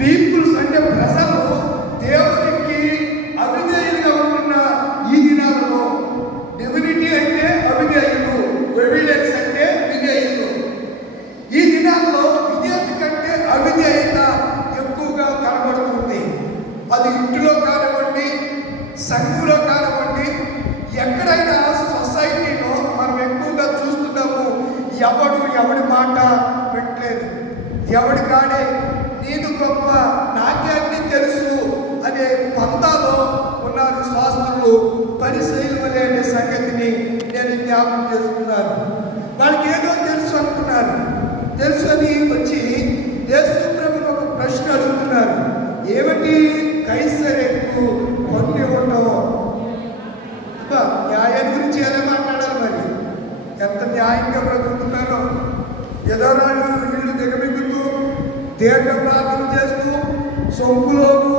Peoples అంటే ప్రజలు దేవునికి అవిధేయులుగా ఉంటున్న ఈ దినాలలో డివినిటీ అంటే అవిధేయులు, ఎవిడెన్స్ అంటే విధేయులు. ఈ దినాల్లో విధేయత కంటే అవిధేయత ఎక్కువగా కనబడుతుంది. అది ఇంటిలో కానివ్వండి, సంఘంలో కానివ్వండి, ఎక్కడైనా సొసైటీలో మనం ఎక్కువగా చూస్తున్నాము. ఎవడి మాట పెట్టలేదు, ఎవడి కాడే నేను గొప్ప, నాకే అన్నీ తెలుసు అనే పంతాలో ఉన్నారు శాస్త్రులు, పరిశీలన అనే సంగతిని నేను జ్ఞాపకం చేసుకున్నాను. వాళ్ళకి ఏదో తెలుసు అనుకున్నారు. తెలుసు అని వచ్చి యేసు ప్రభువుని ఒక ప్రశ్న అడుగుతున్నారు. ఏమిటి? కైసరేకు కొన్ని ఉండవు. న్యాయం గురించి ఎలా మాట్లాడాలి? మరి ఎంత న్యాయంగా బ్రతుకుతున్నారో. ఎదరాళ్ళు వీళ్ళు దిగమిగుతూ దీర్ఘ ప్రార్థన చేస్తూ సొంపులోను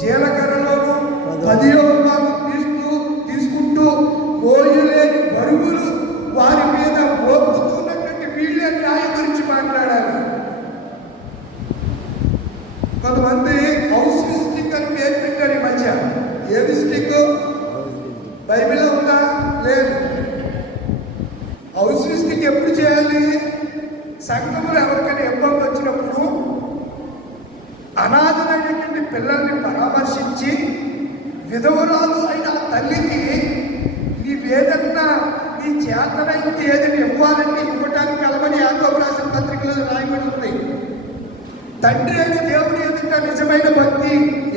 జీలకర్రలోను 10వ భాగం తీసుకుంటూ మోయలేని బరువులు వారి మీద మోపుతున్నటువంటి వీళ్ళే న్యాయం గురించి మాట్లాడాలి. కొంతమంది హౌస్ విజిటింగ్ అని పేరు పెట్టారు ఈ మధ్య. ఏ విజిటింగ్? బైబిల్లో ఉందా? లేదు. హౌస్ విజిటింగ్ ఎప్పుడు చేయాలి? సంఘంలో ఎవరికైనా ఇబ్బంది వచ్చినప్పుడు అనాథమైనటువంటి పిల్లల్ని పరామర్శించి విధవరాలు అయిన తల్లికి నీవేదన్నా నీ చేతనైంది ఏదైనా ఇవ్వాలంటే ఇవ్వటానికి వెళ్ళమని యాకోబు రాసిన పత్రికలో రాయబడి ఉంది. తండ్రి అయిన దేవుని ఎదుట నిజమైన భక్తి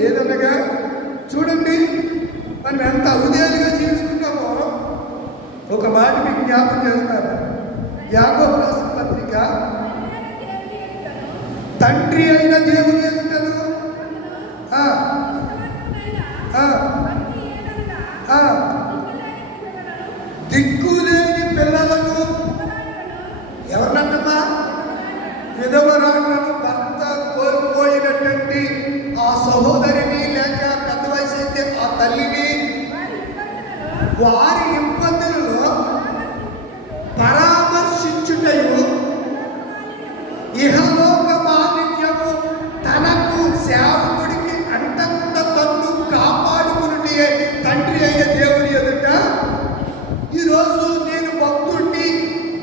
ఏదనగా చూడండి, మనం ఎంత అవిధేయులుగా జీవిస్తున్నామో ఒక మాట మీకు జ్ఞాపకం చేస్తారు. యాకోబు రాసిన పత్రిక, తండ్రి అయిన దేవుని ఎదుటను దిక్కులేని పిల్లలను, ఎవరినమ్మా? విధవరాలను, భర్త కోల్పోయినటువంటి ఆ సహోదరిని, లేక పెద్ద వయసు అయితే ఆ తల్లిని వారి ఇబ్బందులలో పరామర్శించుటయు ఇహలోక మాలిన్యము తనకు సేవకుడికి అంటంత తన్ను కాపాడుకునే తండ్రి అయిన దేవుని ఎదుట. ఈరోజు నేను భక్తుడిని,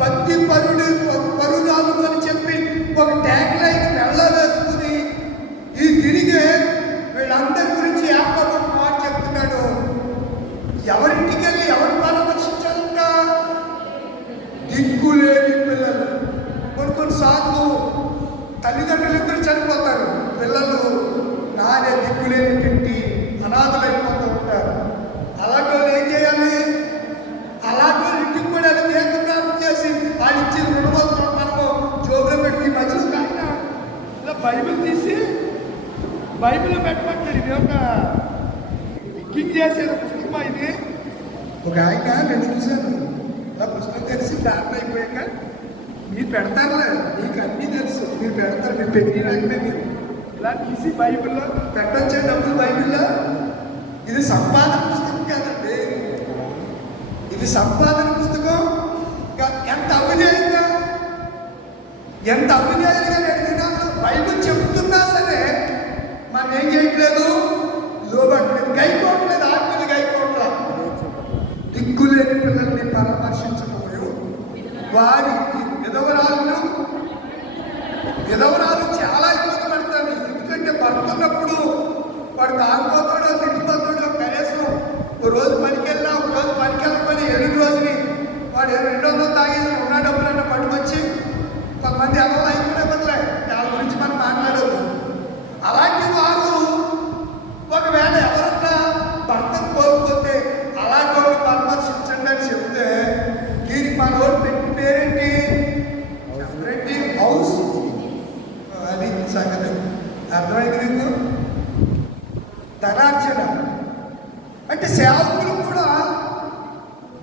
భక్తి పరురాలు అని చెప్పి ఒక ట్యాగ్ లైన్ మెల్ల వేసుకుని ఈ తిరిగే వీళ్ళందరి గురించి యాకోబు మాట చెప్తున్నాడు. ఎవరింటికి వెళ్ళి ఎవరు పరామర్శించాలంట? దిక్కులేని పిల్లలు. కొన్నిసార్లు తల్లిదండ్రులు ఇద్దరు చనిపోతారు, పిల్లలు నానే దిక్కులేనిటువంటి అనాథలైపోతూ ఉంటారు. అలాంటి వాళ్ళు ఏం చేయాలి? అలాంటి వాళ్ళు ఇంటికి కూడా తీర్థప్రార్థన చేసి వాళ్ళు ఇచ్చిన రుణమోత్సవం మనము జోబులో పెట్టి ఈ మధ్యలో కాక ఇలా బైబిల్ తీసి బైబిల్లో పెట్టమంటాడు. ఇది ఒక కింగ్ చేసేది పుస్తకమా ఇది? ఒక ఆయన నేను చూశాను. ఇలా పుస్తకం తెలిసి ప్రార్థన అయిపోయాక మీరు పెడతారులే, మీకు అన్నీ తెలుసు, మీరు పెడతారు, మీరు పెట్టినాకనే మీరు ఇలా తీసి బైబిల్లో పెట్టొచ్చే డబ్బులు బైబిల్లో. ఇది సంపాదన పుస్తకం కాదండి, ఇది సంపాదన పుస్తకం. ఎంత అవిధేయంగా, ఎంత అవిధేయంగా నేను బైబిల్ చెబుతున్నా సరే మనం ఏం చేయట్లేదు, లోబట్టలేదు, గైకోవట్లేదు, ఆత్మలు గైకోవట్ల. దిక్కులేని పిల్లల్ని పరామర్శించకపోయు వారి విధవరాలు చాలా ఇబ్బంది పడతాడు. ఎందుకంటే పడుతున్నప్పుడు వాడు తాగిపోతాడో తిండిపోతాడో, కనీసం ఒక రోజు పనికెళ్ళినా ఒక రోజు పనికెళ్ళకపోయినా ఎల్లుండి రోజుని వాడు 200 తాగేసి ఉన్న డబ్బులన్నా పట్టుకొచ్చి కొంతమంది ఎవరు అయిపోయినా బదులే వాళ్ళ గురించి మనం మాట్లాడవద్దు. అలాంటి వారు ఒకవేళ ఎవరన్నా భర్తను కోల్పోతే అలాంటి వాళ్ళు పరామర్శించండి అని చెప్తే దీనికి మన వాళ్ళు పెట్టి పేరేంటి? హౌస్. అది సంగతి అర్థమైంది నీకు? ధనార్జన అంటే సేవకులు కూడా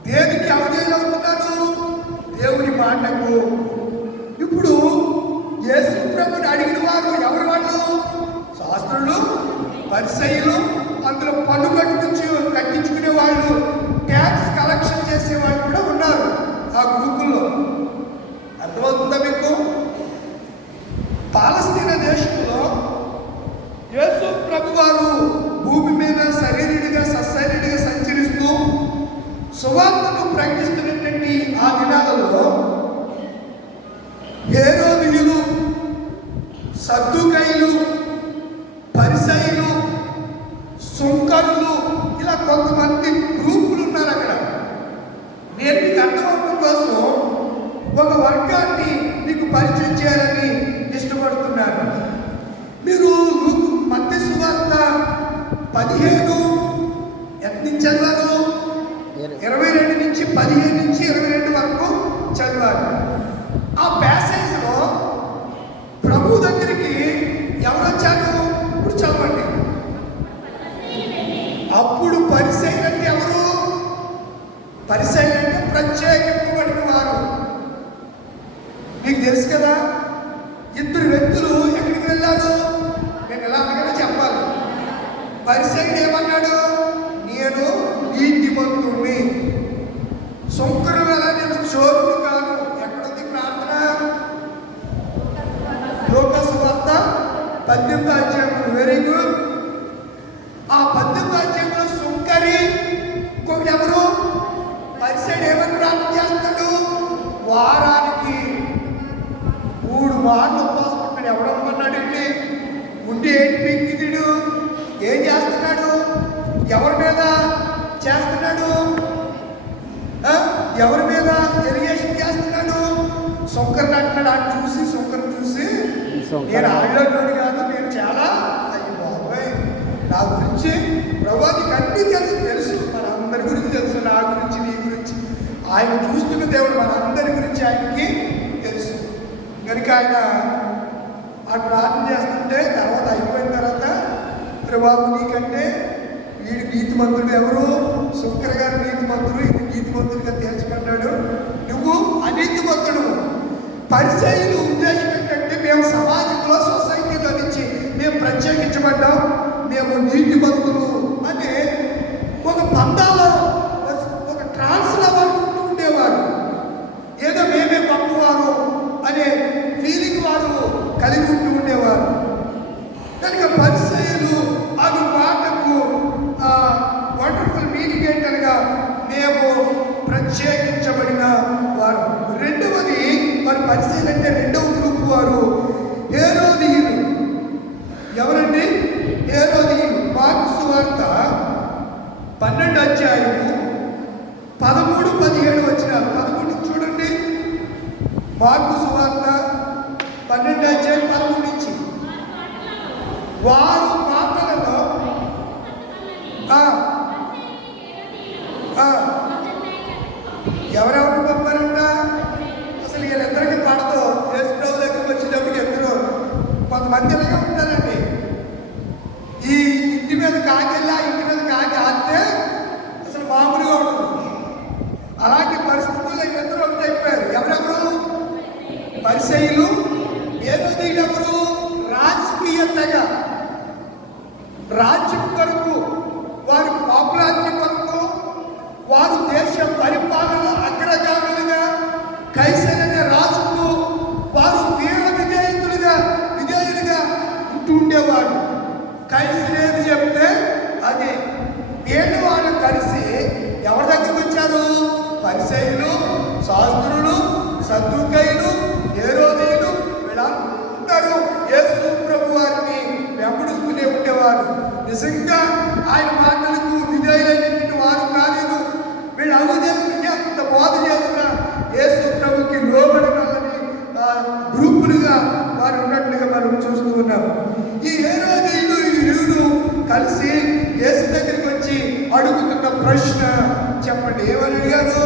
దేనికి అవిధేయులవుతున్నారు? దేవుని మాటకు. ఇప్పుడు యేసు ప్రభువుని అడిగిన వారు ఎవరు? వాళ్ళు శాస్త్రులు, పరిసయ్యులు, అందులో పన్ను కట్టించుకునే వాళ్ళు, ట్యాక్స్ కలెక్షన్ చేసే వాళ్ళు కూడా ఉన్నారు ఆ గ్రూపుల్లో. అర్థమవుతుందా మీకు? పాలస్తీనా దేశంలో ప్రభువారు భూమి మీద శరీరుడిగా సశరీరుడిగా సంచరిస్తూ సువార్తను ప్రకటిస్తున్నటువంటి ఆ దినాలలో హేరోదీయులు, సద్దూకయ్యులు, పరిసయ్యులు, సుంకరులు, ఇలా కొంతమంది గ్రూపులు ఉన్నారు అక్కడ. నేను మీకు అర్థమవడం కోసం ఒక వర్గాన్ని మీకు పరిచయం చేయాలని ఇష్టపడుతున్నాను. మీరు మత్తయి సువార్త 15 ఎంత నుంచి చదివారు? 22 నుంచి 15 నుంచి 22 వరకు చదివారు. ఆ ప్యాసేజ్లో ప్రభు దగ్గరికి ఎవరు వచ్చారు? ఇప్పుడు చదవండి. అప్పుడు పరిసయ్యులు అంటే ఎవరు? పరిసయ్యులు అంటే ప్రత్యేకింపబడిన వారు. మీకు తెలుసు కదా, ఇద్దరు వ్యక్తులు ఎక్కడికి వెళ్ళారు? నేను ఎలా అనగానే చెప్పాలి. పరిసయ్యుడు ఏమన్నాడు? నేను నీతిమంతుడిని. సుంకరుడు ఎలా? నేను చోరుడు కాదు. ఎక్కడుంది ప్రార్థన? లూకా సువార్త 18వ అధ్యాయం. Very good. ఆ 18వ అధ్యాయంలో సుంకరి, ఇంకొకటి ఎవరు? పరిసయ్యుడు ఏమని ప్రార్థన చేస్తాడు? వారానికి 3 మార్లు ఉపవాసం ఉంటాడు. ఎవడమ్మన్నాడు ఏంటి? ఉండి ఏంటి పీకిదుడు? ఏం చేస్తున్నాడు? ఎవరి మీద చేస్తున్నాడు? ఎవరి మీద ఎలిగేషన్ చేస్తున్నాడు? సుంకర్ని అంటున్నాడు. అని చూసి సుంకర్ని చూసి నేను ఆడలోడు కాదు, నేను చాలా అయ్యి బాబాయ్ నా గురించి ప్రభు నీకు అన్నీ తెలుసు, మన అందరి గురించి తెలుసు, నా గురించి, నీ గురించి. ఆయన చూస్తున్న దేవుడు మన అందరి గురించి ఆయనకి తెలుసు కనుక ఆయన ఆ ప్రార్థన చేస్తుంటే తర్వాత అయిపోయిన తర్వాత ప్రభు నీకంటే వీడు నీతిమంతుడు. ఎవరు? శుక్ర గారు నీతిమంతుడు, ఇది నీతిమంతుడిగా తేల్చుకున్నాడు, నువ్వు అనీతిమంతుడు. పరిచయులు ఉద్దేశం ఏంటంటే మేము సమాజంలో, సొసైటీలో నుంచి మేము ప్రత్యేకించబడ్డాం, మేము నీతిమంతులు అనే ఒక పందాలో, ఒక ట్రాన్స్లో వాళ్ళు ఉండేవారు. ఏదో మేమే గొప్పవారు అనే ఫీలింగ్ వారు కలిగి ఉంటూ ఉండేవారు. కనుక పరిచయులు అను మాటకు వండర్ఫుల్ మీనింగ్ ఏంటనగా మేము ప్రత్యేకించబడిన వారు. రెండవది వారు పరిచయులు అంటే రెండవ గ్రూప్ వారు హేరోదీయులు. ఎవరండి? హేరోదీయులు. మార్కు సువార్త 12వ అధ్యాయము 13, 17 వచనాలు. 11 చూడండి. మార్కు సువార్త 12వ అధ్యాయం 13 నుంచి. వారు మాటలలో ఎవరెవరు పంపారంట? అసలు వీళ్ళిద్దరికి పడదు. యేసు ప్రభు దగ్గరికి వచ్చేటప్పటికి ఎక్కడో కొంతమంది ఇలాగే ఉంటారండి. ఈ ఇంటి మీద కాకెళ్ళి ఆ ఇంటి మీద కాకి ఆడితే అసలు మామూలుగా ఉంటుంది. అలాంటి పరిస్థితుల్లో వీళ్ళందరూ ఒకటైపోయారు. ఎవరెవరు? పరిసయ్యులు. హేరోదీయులు ఎవరు? రాజకీయతగా, రాజ్యం కొరకు, వారి పాపులారిటీ కొరకు, వారు దేశ పరిపాలన అగ్రగాములుగా, కైసర్ అనే రాజుకు వారు వీర విధేయులుగా ఉంటూ ఉండేవారు. కైసర్ ఏది చెప్తే అది. వీళ్ళు వాళ్ళు కలిసి ఎవరి దగ్గరికి వచ్చారు? పరిసయ్యులు, శాస్త్రులు, సద్దూకయ్యులు, హేరోదీయులు, వీళ్ళందరూ యేసు ప్రభు వారిని వెంబడిస్తూనే ఉండేవారు. నిజంగా ఆయన మాటలకు విధేయులైనటువంటి వారు కాలేదు. వీళ్ళు అవిధేయులకి అంత బోధ చేసిన యేసు ప్రభుకి లోబడి వాళ్ళని గ్రూపులుగా వారు ఉన్నట్లుగా మనం చూస్తూ ఉన్నాం. ఈ హేరోదీయులు, ఈ ఇరువురు కలిసి యేసు దగ్గరికి వచ్చి అడుగుతున్న ప్రశ్న చెప్పండి. ఏమని అడిగారు?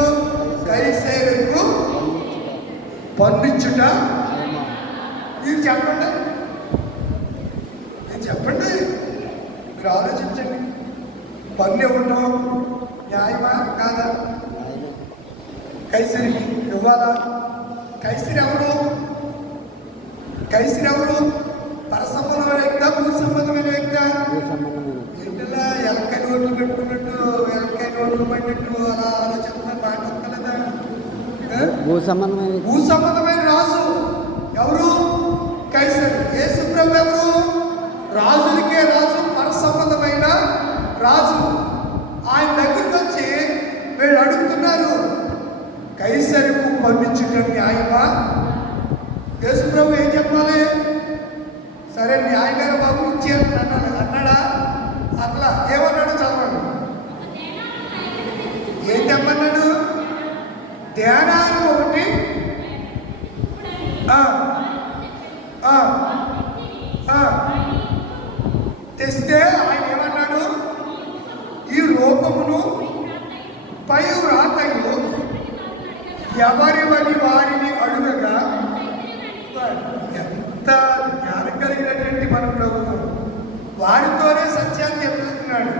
కైసరుకు పన్నిచ్చుట. మీరు చెప్పండి, చెప్పండి, మీరు ఆలోచించండి. పన్ను ఇవ్వటం న్యాయమా కాదా? కైసరికి ఇవ్వాలా? కైసరి ఎవరు? కైసరి ఎవరు? పరసంబంధమైన వ్యక్త, భూ సంబంధమైన వ్యక్త? ఏంటిలా ఎలక్కాయ నోట్లు పెట్టుకున్నట్టు, ఎలక్కాయ నోట్లు పడినట్టు అలా ఆలోచిస్తున్న మాట వస్తలేదా? భూ సంబంధమైన రాజు ఎవరు? కైసరు. యేసు ప్రభు ఎవరు? రాజులకే రాజు, రాజు. ఆయన దగ్గరికి వచ్చి వీళ్ళు అడుగుతున్నారు, కైసరుకు పంపించడం న్యాయమా? యేసు ప్రభు ఏం చెప్పాలి? సరే న్యాయమైన బాబు ఇచ్చేయాలని అన్నాడా? అట్లా ఏమన్నాడు చదవండి. ఏం చెప్పన్నాడు? ధ్యానాన్ని ఒకటి తెస్తే ఆయన ఏమన్నాడు? ఈ రూపమును పై వ్రాతలు ఎవరివని వారిని అడుగగా, ఎంత జ్ఞానం కలిగినటువంటి మన ప్రభువు వారితోనే సత్యాన్ని చెప్తున్నాడు.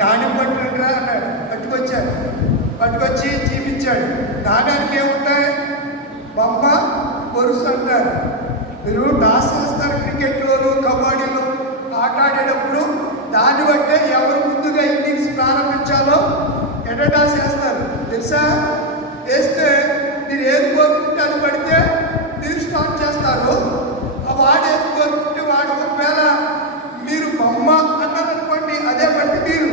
నాణ్యం పట్టుకుంటారా అన్నాడు. పట్టుకొచ్చి చూపించాడు. నాణ్యానికి ఏముంటాయి? బొమ్మ, పొరుసు అంటారు. మీరు టాస్ చేస్తారు క్రికెట్లోను కబడ్డీలో ఆట ఆడేటప్పుడు. దాన్ని బట్టే ఎవరు ముందుగా ఇన్నింగ్స్ ప్రారంభించాలో టాస్ వేస్తారు తెలుసా? వేస్తే మీరు ఏది కోరుకుంటే అది పడితే మీరు స్టార్ట్ చేస్తారు. వాడు ఏది కోరుకుంటే వాడు, ఒకవేళ మీరు బొమ్మ అన్నారనుకోండి, అదే బట్టి మీరు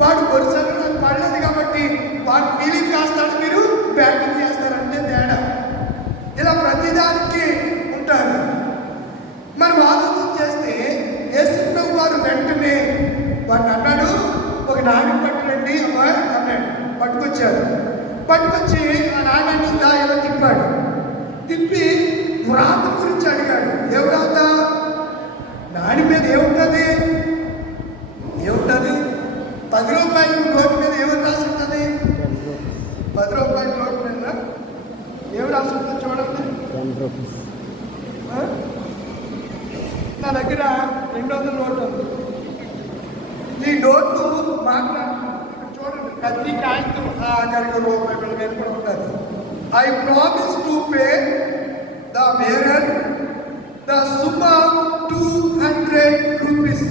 వాడు పొరుసు అది పడలేదు కాబట్టి వాడు ఫీలింగ్ కాస్తాడు, మీరు బ్యాటింగ్ చేస్తారంటే తేడా. ఇలా ప్రతిదానికి ఉంటారు. మనం ఆలోచన చేస్తే యేసు వారు వెంటనే వాడిని అన్నాడు, ఒక నాణ్యం పట్టురండి అమ్మా అన్నాడు. పట్టుకొచ్చి ఆ నాణ్యాన్ని ఇలా తిప్పి వ్రాత గురించి అడిగాడు. ఏ వ్రాత? నాణ్యం మీద ఏముంటుంది? 10 రూపాయల నోటు మీద ఏమని రాసి ఉంటుంది? 10 రూపాయల నోటు మీద ఏమి రాసి ఉంటుంది చూడండి. నా దగ్గర 200 నోటు ఉంది. ఈ నోటు చూడండి, ప్రతి కాగితం కనుక రూపాయల మీద కూడా ఉంటుంది. I promise to pay the bearer the sum of 200 rupees.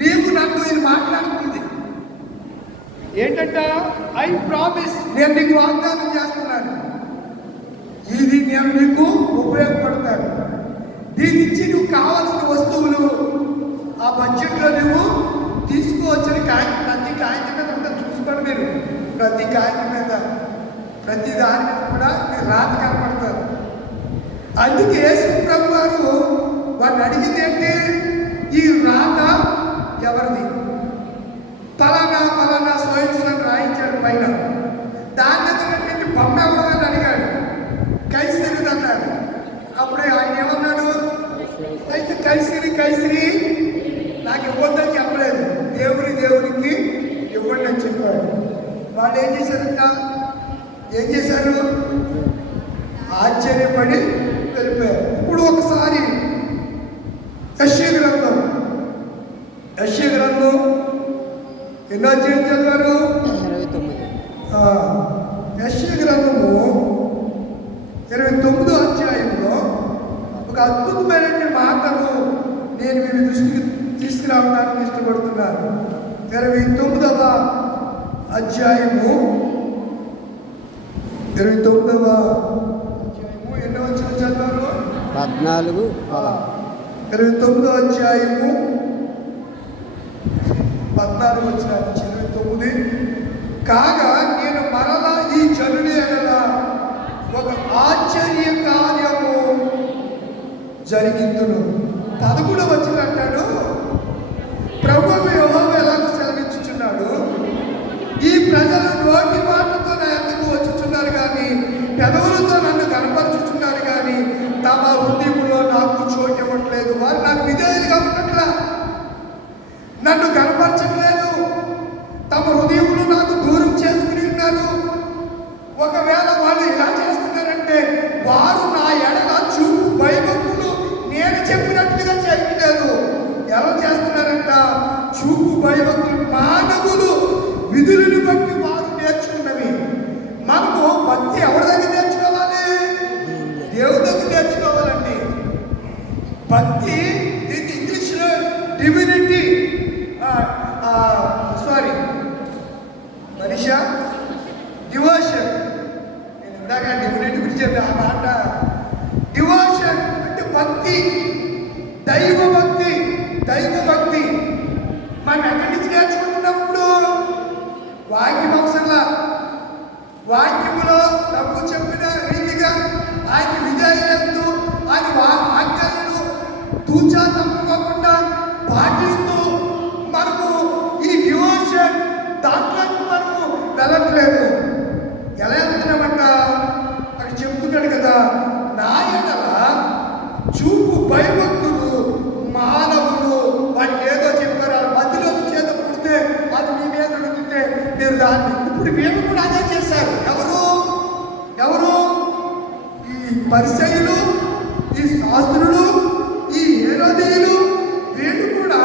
నీకు నన్ను ఇది మాట్లాడుతుంది ఏంటంట? ఐ ప్రామిస్, నేను నీకు వాగ్దానం చేస్తున్నాను, ఇది నేను నీకు ఉపయోగపడతాను. దీని నుంచి నువ్వు కావాల్సిన వస్తువులు ఆ బడ్జెట్లో నువ్వు తీసుకోవచ్చని ప్రతి కాగితం మీద ఉంటుంది. చూసుకోండి మీరు, ప్రతి కాగితం మీద, ప్రతి దాని మీద కూడా మీరు రాత కనపడతారు. అందుకే యేసు ప్రభు వారు వాడిని అడిగింది ఏంటి? ఈ రాత ఎవరిది? పలానా స్వయంస్లో రాయించాడు పైన. దాని దగ్గర బొమ్మ ఎవరిదని అడిగాడు. కైసరిది అన్నాడు. అప్పుడే ఆయన ఏమన్నాడు? అయితే కైసరి నాకు ఇవ్వద్దని చెప్పలేదు, దేవునికి ఇవ్వండి అని చెప్పాడు. వాళ్ళు ఏం చేశారు? ఆశ్చర్యపడి వెళ్ళిపోయారు. ఇప్పుడు ఒకసారి యెషయా గ్రంథం ఎన్నో అధ్యాయం చదివారు? 29. యెషయా గ్రంథము 29వ అధ్యాయంలో ఒక అద్భుతమైనటువంటి మాటను నేను మీ దృష్టికి తీసుకురావడానికి ఇష్టపడుతున్నాను. 29వ అధ్యాయము ఎన్నో వచ్చిన చదివారు? 14. 29వ అధ్యాయము 14 వచ్చిన 29. కాగా నేను మరలా ఈ జనుని ఎడల ఒక ఆశ్చర్య కార్యము జరిగిందును. 11వ వచ్చిన అంటాడు, ప్రభువు యెహోవా ఎలాగ సెలవిచ్చుచున్నాడు, ఈ ప్రజలు నోటి మాటతో నా యొద్దకు వచ్చుచున్నారు కానీ పెదవులతో నన్ను కనపరుచుచున్నారు కానీ తమ హృదయంలో నాకు చోటు ఇవ్వట్లేదు. వారు నాకు విధేయులుగా ఉన్నట్లా నన్ను కనపరచట్లేదు. తమ హృదయములు నాకు దూరం చేసుకుని ఉన్నారు. ఒకవేళ వాళ్ళు ఇలా చేస్తున్నారంటే వారు నా ఎడల చూపు భయభక్తులు నేను చెప్పినట్లుగా చేయట్లేదు. ఎలా చేస్తున్నారంట? చూపు భయభక్తులు మానవులు విధులను బట్టి వారు నేర్చుకున్నవి. మనము భక్తి ఎవరి దగ్గర నేర్చుకోవాలి? దేవుడి దగ్గర నేర్చుకోవాలండి. భక్తి దీన్ని ఇంగ్లీష్లో డివినిటీ డివోషన్. నేను ఇందాక డివినిటీ గురించి చెప్పిన ఆ మాట. డివోషన్ అంటే భక్తి, దైవ భక్తి. మనం ఎక్కడి నుంచి నేర్చుకుంటున్నాం? వాక్యములో ప్రభు చెప్పిన రీతిగా ఆయన విధేయులందు ఆయన ఆజ్ఞలను తూచా తప్పుకోకుండా పాటిస్తూ మనము ఈ డివోషన్ దాంట్లోకి మనము వెళ్ళట్లేదు. ఎలా వెళ్తున్నామంట అక్కడ చెప్తున్నాడు కదా, నా ఎడల చూపు భయభక్తులు మానవులు. వాటికి ఏదో చెప్పారు, వాళ్ళ మధ్యలో చేత పుడితే అది మీ మీద ఉంటే మీరు దాన్ని. ఇప్పుడు వీళ్ళు కూడా అదే చేశారు. ఎవరు ఈ పరిసయ్యులు, ఈ శాస్త్రులు, ఈ హేరోదీయులు, వీళ్ళు కూడా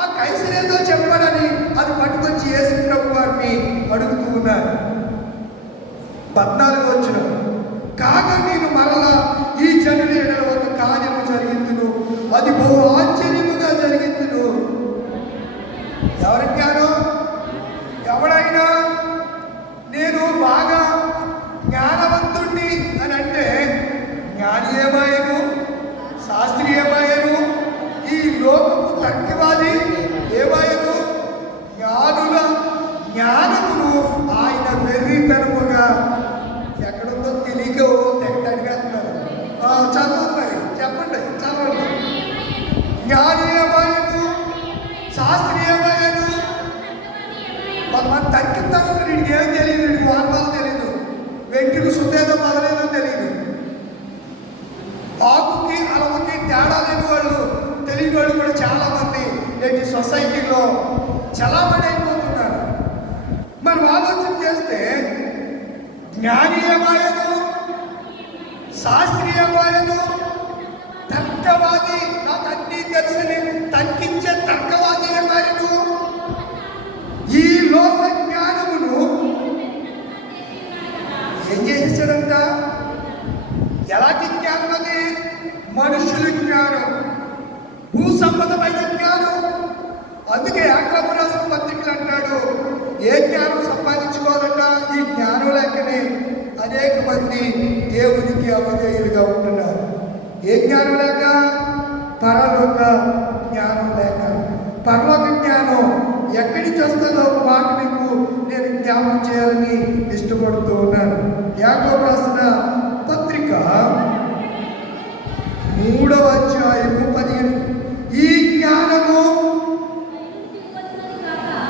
ఆ కైసరు ఏదో చెప్పాడని అది పట్టుకొచ్చి యేసు ప్రభు వారిని అడుగుతూ ఉన్నారు. 14వ వచనం, కాగా నేను మరలా ఈ జనుల ఎడల ఒక కార్యము జరిగిందును, అది బహు ఆశ్చర్యముగా జరిగిందును. ఎవరికాను? ఎవడైనా నేను బాగా జ్ఞానవంతుణ్ణి అని అంటే జ్ఞాని ఏమాయను, శాస్త్రి ఏమాయను, ఈ లోకపు తక్కివాది ఏమాయను? జ్ఞానుల జ్ఞానమును ఆయన వెర్రితనముగా ఎక్కడుందో తెలియక అడిగేస్తున్నారు. చదువు మరి చెప్పండి, చదవండి. జ్ఞాని ఏమాయను, శాస్త్రి ఏమాయను? కొంతమంది తగ్గిస్తాను, వీడికి ఏం తెలియదు, వీడికి వాన్పాలు తెలియదు, వెంట్రుకు శుద్ధేదో మొదలేదో తెలియదు, ఆకుకి అలవకి తేడా లేని వాళ్ళు, తెలియని వాళ్ళు కూడా చాలామంది నేటి సొసైటీలో చలామణి అయిపోతున్నారు. మనం ఆలోచన చేస్తే జ్ఞానీయమాయను, శాస్త్రీయమాయను, తర్కవాది, నాకు అన్నీ తెలిసిన తర్కించే తర్కవాది ఏమాయను. ఈ లోక జ్ఞానమును ఏం చేసేసాడంట? ఎలాంటి జ్ఞానం అది? మనుషుల జ్ఞానం, భూ సంబంధమైన జ్ఞానం. అందుకే యాకోబు రాసిన పత్రికలు అంటాడు, ఏ జ్ఞానం సంపాదించుకోవాలన్న ఈ జ్ఞానం లేకనే అనేక మంది దేవునికి అవిధేయులుగా ఉంటున్నారు. ఏ జ్ఞానం లేక? పరలోక జ్ఞానం లేక. పరలోక జ్ఞానం ఎక్కడి నుంచి వస్తుందో ఒక మాట మీకు నేను జ్ఞాపకం చేయాలని ఇష్టపడుతూ ఉన్నాను. యాకోబు రాసిన పత్రిక 3వ అధ్యాయము 15. ఈ జ్ఞానము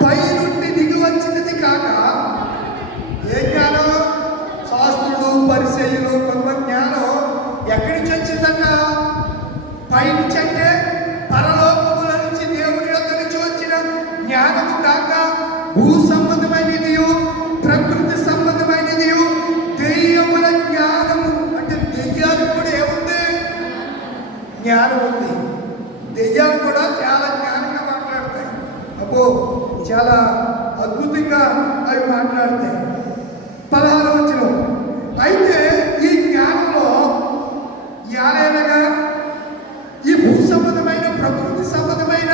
పై నుండి దిగి వచ్చినది కాక, ఏ జ్ఞానం? శాస్త్రులు, పరిసయ్యులు, కొంత జ్ఞానం ఎక్కడి నుంచి వచ్చిందన్న? పై నుంచి అంటే పరలోకముల నుంచి, దేవుడి యొక్క నుంచి వచ్చిన జ్ఞానము కాక, భూ సంబంధమైనది, ప్రకృతి సంబంధమైనది, దెయ్యముల జ్ఞానము. అంటే దెయ్యాలకు కూడా ఏముంది? జ్ఞానం ఉంది. దెయ్యాలు కూడా చాలా జ్ఞానంగా మాట్లాడతాయి. అబ్బో, చాలా అద్భుతంగా అవి మాట్లాడతాయి. 16వ వచనం, అయితే ఈ జ్ఞానంలో యాలైనగా ఈ భూ సంబంధమైన, ప్రకృతి సంబంధమైన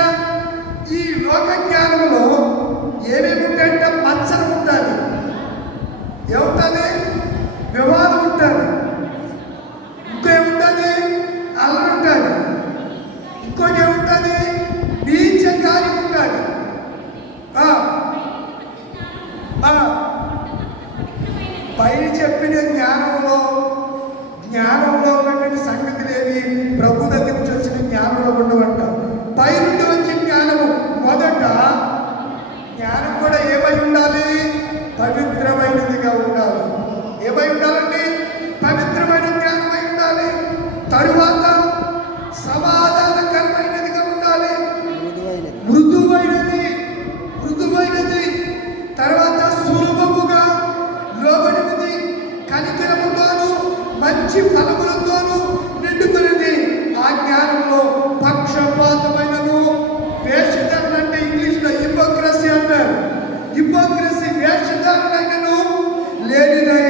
ఈ లోక జ్ఞానంలో ఏమేమి ఉంటాయంటే మత్సరం ఉంటుంది, ఏముంటుంది? వివాదం ఉంటుంది, ఇంకేముంటుంది? అల్లరి ఉంటుంది, ఇంకోటి ఏముంటుంది? నీచ కార్యం ఉంటుంది. పైన చెప్పిన జ్ఞానంలో ఉన్నటువంటి సంగతులు ఏవి ప్రభు దగ్గర నుంచి వచ్చిన జ్ఞానంలో ఉండవంట. పై నుండి వచ్చిన జ్ఞానము మొదట జ్ఞానం కూడా ఏమై ఉండాలి? పవిత్రమైనదిగా ఉండాలి. ఏమై ఉండాలండి? పవిత్రమైన జ్ఞానమై ఉండాలి. తరువాత సమాధానకరమైనదిగా ఉండాలి, మృదువైనది. తర్వాత సులభముగా లోబడినది, కనికరముతోను మంచి ఫలములతోను నిండుకున్నది. ఆ జ్ఞానంలో పక్షపాతమైనను, వేషధారణ అంటే ఇంగ్లీష్లో హిపోక్రసీ అంటారు, హిపోక్రసీ వేషధారణైనను లేనిదై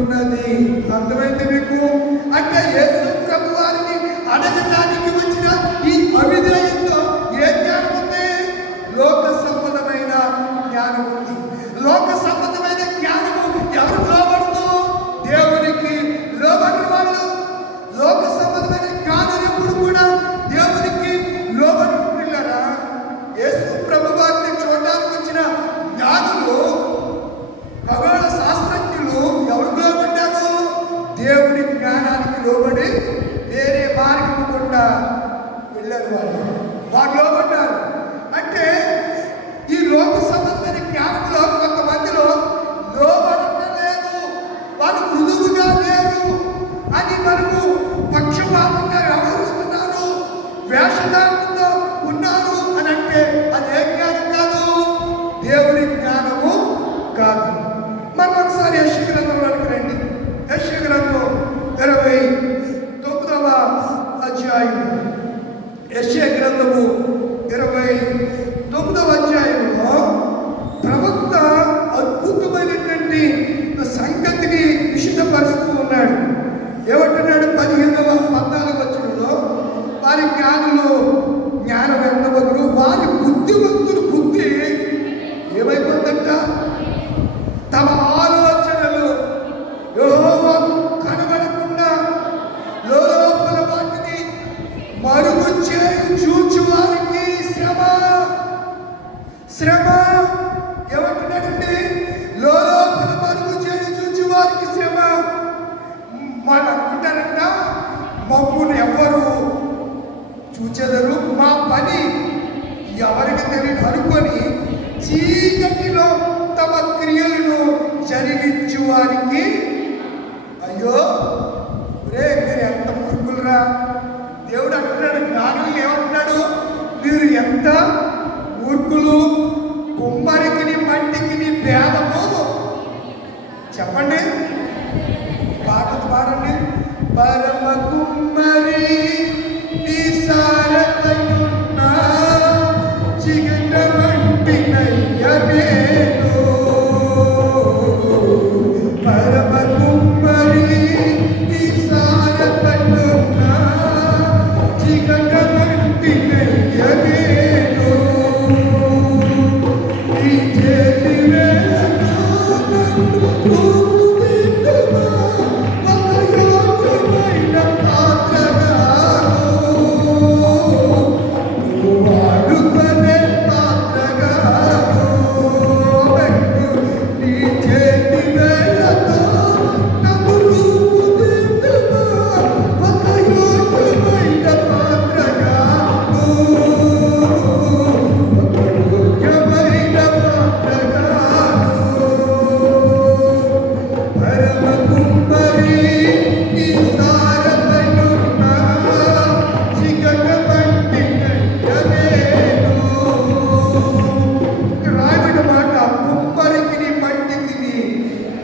ఉన్నది. అర్థమైంది మీకు? అంటే యేసు ప్రభు వారిని అడగడానికి వచ్చిన ఈ అవిధేయంతో ఏ జ్ఞానం ఉంది? లోక సంబంధమైన జ్ఞానం ఉంది. లోక సంబంధమైన జ్ఞానము ఎవరు లోబడుతూ? దేవునికి లోబడిన వాళ్ళు వేషధారణతో ఉన్నారు అని అంటే అదే జ్ఞానం కాదు, దేవుని జ్ఞానము కాదు. మనం ఒకసారి యెషయా గ్రంథంలోకి రండి. యెషయా గ్రంథం 29వ అధ్యాయం. యెషయా గ్రంథము 29వ అధ్యాయంలో ప్రవక్త అద్భుతమైనటువంటి సంగతిని విశుద్ధపరుస్తూ ఉన్నాడు. ఏమంటున్నాడు? 14వ వచనంలో వారి జ్ఞానులు జ్ఞానవంతులు, వారి బుద్ధిమంతులు బుద్ధి ఏమైపోతుందంట? తమ ఆలోచనలు యెహోవాకు కనబడకుండా లోపల వాటిని మరుగు చేయి చూచు వారికి శ్రమ. శ్రమ ఏమంటున్నాడండి? లోపల మరుగు చేయి చూచు వారికి శ్రమ. వాళ్ళు అనుకుంటారంట, మమ్మల్ని ఎవ్వరు చూచెదరు, మా పని ఎవరికి తెలియదు అనుకొని చీకటిలో తమ క్రియలను జరిగించు వారికి అయ్యో. రే మీరు ఎంత మూర్ఖులురా! దేవుడు అంటున్నాడు, జ్ఞానులు ఏమంటున్నాడు? మీరు ఎంత మూర్ఖులు! కుమ్మరికి మట్టికి భేదము చెప్పండి. పాడండి. పరమ కుమ్మరి సారతయున్నా చిగట వంటి నయ్యవేను. పరమ కుమ్మరి సారతయున్నా చిగట వంటి నయ్యవేను. ఈ చేతి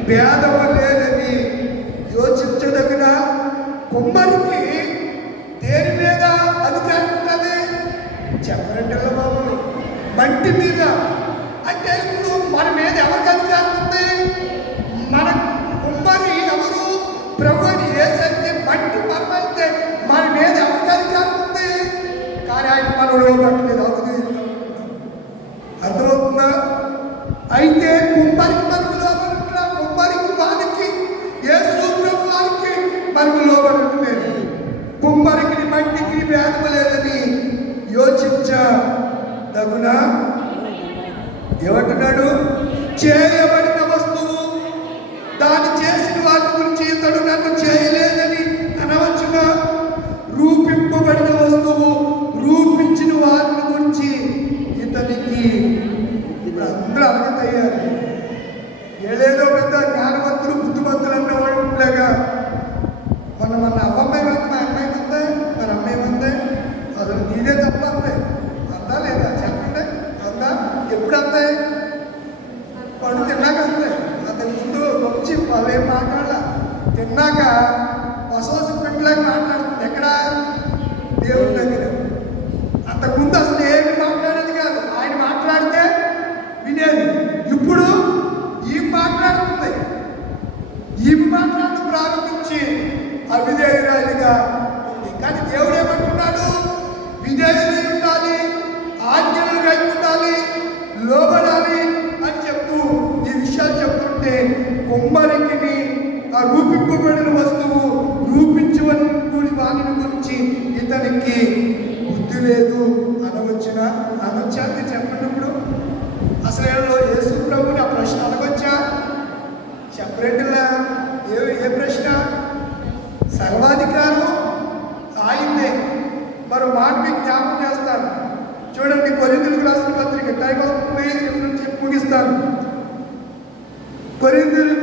భేదము లేదని యోచించదగిన కుమ్మరికి దేని మీద అధికారం ఉన్నది? చెప్పరంటే బాబు, మట్టి మీద. అంటే ఇప్పుడు మన మీద ఎవరికి అధికారం ఉంది? మన కుమ్మరి ఎవరు? ప్రభుని యేసైతే మట్టి మనమైతే మన మీద ఎవరికి అధికారం ఉంది? కానీ ఆయన మనలో పట్టలేదు. అర్థమవుతుందా? అయితే కుమ్మరికి మనకు లోపల, కుమ్మరికి వానికి, యేసు ప్రభు వారికి మనకు లోపడలేదు. కుమ్మరికి మట్టికి భేదము లేదని యోచించదగునా? ఏమంటున్నాడు? చేయబడిన వస్తువు దాన్ని చేసిన వాటి గురించి ఇతడు నన్ను చేయలేదని అనవచ్చుగా? రూపింపబడిన వస్తువు రూపించిన వాటిని గురించి ఇతనికి అందరూ అలాగే తయారు. ఏదేదో పెద్ద జ్ఞానవంతులు బుద్ధిమంతులు అన్న వాళ్ళగా మన అమ్మాయి వెళ్తే మా అమ్మాయి అంతే, మన అమ్మాయి అంతే, అసలు నీదే తప్ప అంతే. అందా లేదా చెప్పండి? అందా? ఎప్పుడు అంతే? పడు తిన్నాక అంతే. అంతకు ముందు వచ్చి వాళ్ళు ఏం మాట్లాడాల, తిన్నాక వసవస పెట్టలేక మాట్లాడుతుంది. ఎక్కడ? దేవుడి దగ్గర. అంతకుముందు అసలు ఏమి మాట్లాడేది కాదు. ఆయన మాట్లాడితే వినేది. ఇప్పుడు ఈ మాట్లాడుతుంది. ఈ మాట్లాడటం ప్రారంభించి అవిధేయురాలిగా ఉంది. కానీ దేవుడు ఏమంటున్నాడు? విధేయులై ఉండాలి, ఆజ్ఞలు కై ఉండాలి, లోబడాలి అని చెప్తూ ఈ విషయాలు చెప్తుంటే కుమ్మరికి ఆ రూపింపబడిన వస్తువు రూపించవని వాని గురించి ఇతనికి బుద్ధి లేదు అనవచ్చునా? అనొచ్చాక చెప్పండి. ఇప్పుడు అసలు యేసు ప్రభుని ఆ ప్రశ్న అనవచ్చా? చెప్పరేంటిలా? ఏ ప్రశ్న? సర్వాధికారం ఆయిందే. మరో మాట మీకు జ్ఞాపకం చేస్తాను. చూడండి, కొరింథీయులకు రాసిన పత్రిక, టైం అవుతుంది, చెప్పి ముగిస్తాను. కొరింథీయులకు